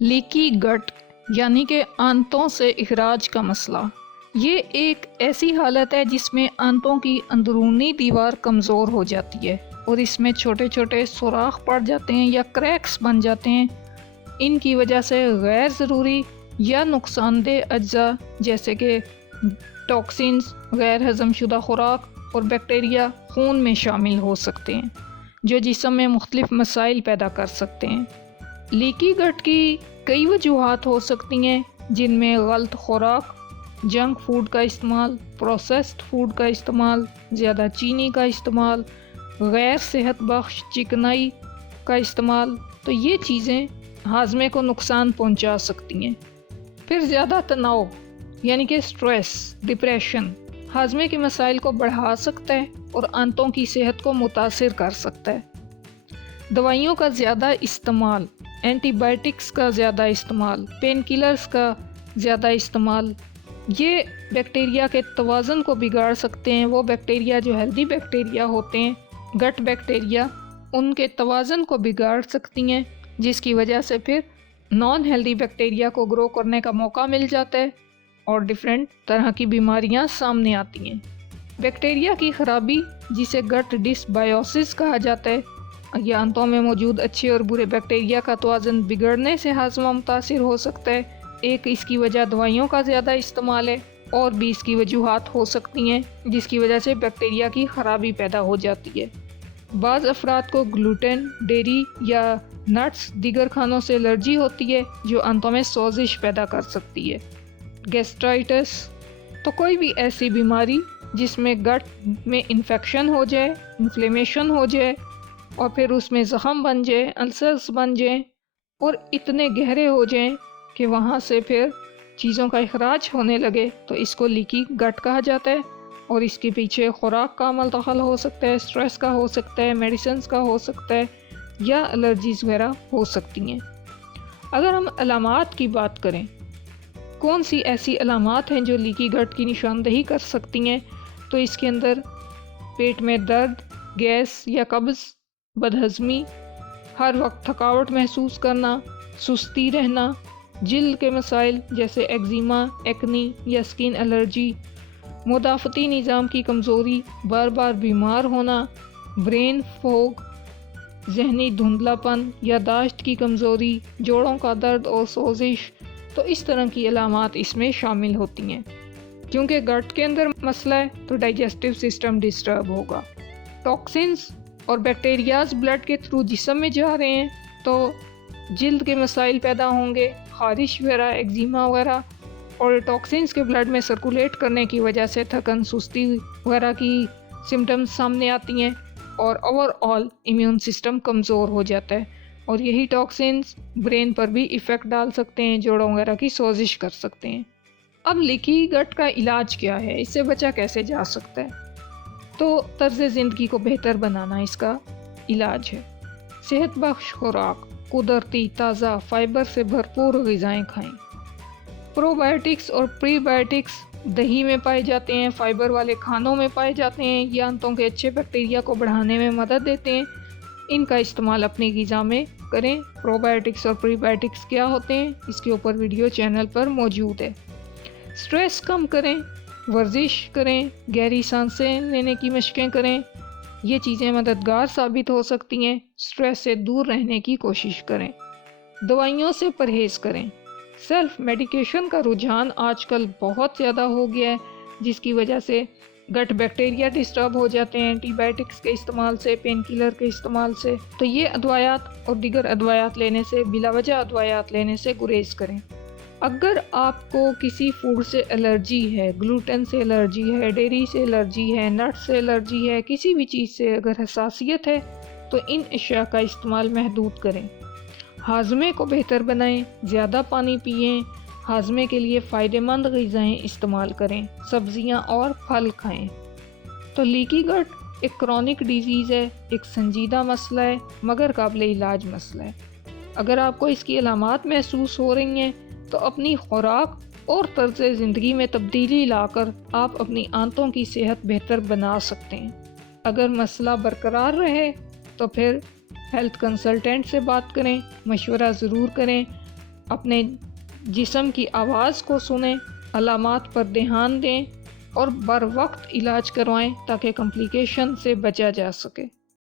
Leaky गट यानी कि आंतों से इखराज का मसला। ये एक ऐसी हालत है जिसमें आंतों की अंदरूनी दीवार कमज़ोर हो जाती है और इसमें छोटे छोटे सुराख पड़ जाते हैं या क्रैक्स बन जाते हैं। इनकी वजह से गैर ज़रूरी या नुकसानदेह अज्जा जैसे कि टॉक्सिन्स, गैर हज़म शुदा खुराक और बैक्टीरिया खून में शामिल हो सकते हैं जो जिस्म में मुख्तलिफ मसाइल पैदा कर सकते हैं। लीकी गट की कई वजूहात हो सकती हैं जिनमें गलत खुराक, जंक फूड का इस्तेमाल, प्रोसेस्ड फूड का इस्तेमाल, ज़्यादा चीनी का इस्तेमाल, गैर सेहत बख्श चिकनाई का इस्तेमाल, तो ये चीज़ें हाजमे को नुकसान पहुंचा सकती हैं। फिर ज़्यादा तनाव यानी कि स्ट्रेस, डिप्रेशन हाजमे के मसाइल को बढ़ा सकता है और आंतों की सेहत को मुतासिर कर सकता है। दवाइयों का ज़्यादा इस्तेमाल, एंटीबायोटिक्स का ज़्यादा इस्तेमाल, पेन किलर्स का ज़्यादा इस्तेमाल, ये बैक्टीरिया के तवाज़ुन को बिगाड़ सकते हैं। वो बैक्टीरिया जो हेल्दी बैक्टीरिया होते हैं, गट बैक्टीरिया, उनके तवाज़ुन को बिगाड़ सकती हैं जिसकी वजह से फिर नॉन हेल्दी बैक्टीरिया को ग्रो करने का मौका मिल जाता है और डिफरेंट तरह की बीमारियां सामने आती हैं। बैक्टीरिया की ख़राबी जिसे गट डिसबायोसिस कहा जाता है, ये आंतों में मौजूद अच्छे और बुरे बैक्टीरिया का तवाज़ुन बिगड़ने से हाजमा मुतासिर हो सकता है। एक इसकी वजह दवाइयों का ज़्यादा इस्तेमाल है और भी इसकी वजूहात हो सकती हैं जिसकी वजह से बैक्टीरिया की ख़राबी पैदा हो जाती है। बाज़ अफराद को ग्लूटेन, डेयरी या नट्स दीगर खानों से एलर्जी होती है जो आंतों में सोजिश पैदा कर सकती है। गैस्ट्राइटिस तो कोई भी ऐसी बीमारी जिसमें गट में इन्फेक्शन हो जाए, इन्फ्लेमेशन हो जाए और फिर उसमें ज़ख़म बन जाए, अल्सर्स बन जाए और इतने गहरे हो जाएं कि वहाँ से फिर चीज़ों का इखराज होने लगे, तो इसको लीकी गट कहा जाता है। और इसके पीछे खुराक का अमल दखल हो सकता है, स्ट्रेस का हो सकता है, मेडिसिन्स का हो सकता है या एलर्जीज़ वगैरह हो सकती हैं। अगर हम अलामात की बात करें, कौन सी ऐसी अलामात हैं जो लीकी गट की निशानदही कर सकती हैं, तो इसके अंदर पेट में दर्द, गैस या कब्ज़, बदहज़मी, हर वक्त थकावट महसूस करना, सुस्ती रहना, जिल्द के मसाइल जैसे एक्जिमा, एक्नी या स्किन एलर्जी, मुदाफ़ती निज़ाम की कमज़ोरी, बार बार बीमार होना, ब्रेन फोग, जहनी धुंधलापन, यादाश्त की कमज़ोरी, जोड़ों का दर्द और सोजिश, तो इस तरह की अलामात इसमें शामिल होती हैं। क्योंकि गट के अंदर मसला है तो डाइजेस्टिव सिस्टम डिस्टर्ब होगा। टॉक्सिन्स और बैक्टीरियाज ब्लड के थ्रू जिस्म में जा रहे हैं तो जिल्द के मसाइल पैदा होंगे, खारिश वगैरह, एक्जिमा वगैरह, और टॉक्सिन्स के ब्लड में सर्कुलेट करने की वजह से थकन, सुस्ती वगैरह की सिम्टम्स सामने आती हैं और ओवरऑल इम्यून सिस्टम कमज़ोर हो जाता है और यही टॉक्सिन्स ब्रेन पर भी इफ़ेक्ट डाल सकते हैं, जोड़ों वगैरह की सोजिश कर सकते हैं। अब लीकी गट का इलाज क्या है, इससे बचा कैसे जा सकता है? तो तर्ज़ ज़िंदगी को बेहतर बनाना इसका इलाज है। सेहत बख्श खुराक, कुदरती, ताज़ा, फाइबर से भरपूर ग़िज़ाएँ खाएँ। प्रोबायोटिक्स और प्रीबायोटिक्स दही में पाए जाते हैं, फाइबर वाले खानों में पाए जाते हैं। ये आंतों के अच्छे बैक्टीरिया को बढ़ाने में मदद देते हैं। इनका इस्तेमाल अपनी ग़िज़ा में करें। प्रोबायोटिक्स और प्रीबायोटिक्स क्या होते हैं, इसके ऊपर वीडियो चैनल पर मौजूद है। स्ट्रेस कम करें, वर्जिश करें, गहरी सांसें लेने की मशक़ें करें। ये चीज़ें मददगार साबित हो सकती हैं। स्ट्रेस से दूर रहने की कोशिश करें। दवाइयों से परहेज़ करें। सेल्फ मेडिकेशन का रुझान आजकल बहुत ज़्यादा हो गया है जिसकी वजह से गट बैक्टीरिया डिस्टर्ब हो जाते हैं एंटीबायोटिक्स के इस्तेमाल से, पेन किलर के इस्तेमाल से। तो ये अदवायात और दीगर अदवायात लेने से, बिलावजह अदवायात लेने से गुरेज करें। अगर आपको किसी फूड से एलर्जी है, ग्लूटेन से एलर्जी है, डेयरी से एलर्जी है, नट से एलर्जी है, किसी भी चीज़ से अगर हसासियत है तो इन अशिया का इस्तेमाल महदूद करें। हाजमे को बेहतर बनाएं, ज़्यादा पानी पिएं, हाजमे के लिए फ़ायदेमंद ग़िज़ाएँ इस्तेमाल करें, सब्ज़ियाँ और फल खाएं। तो लीकी गट एक क्रॉनिक डिजीज़ है, एक संजीदा मसला है मगर काबिल इलाज मसला है। अगर आपको इसकी अलामात महसूस हो रही हैं तो अपनी खुराक और तर्ज़ ज़िंदगी में तब्दीली लाकर आप अपनी आंतों की सेहत बेहतर बना सकते हैं। अगर मसला बरकरार रहे तो फिर हेल्थ कंसल्टेंट से बात करें, मशवरा ज़रूर करें اپنے جسم کی آواز کو سنیں، علامات پر دھیان دیں اور بر وقت علاج کروائیں تاکہ کمپلیکیشن سے بچا جا سکے۔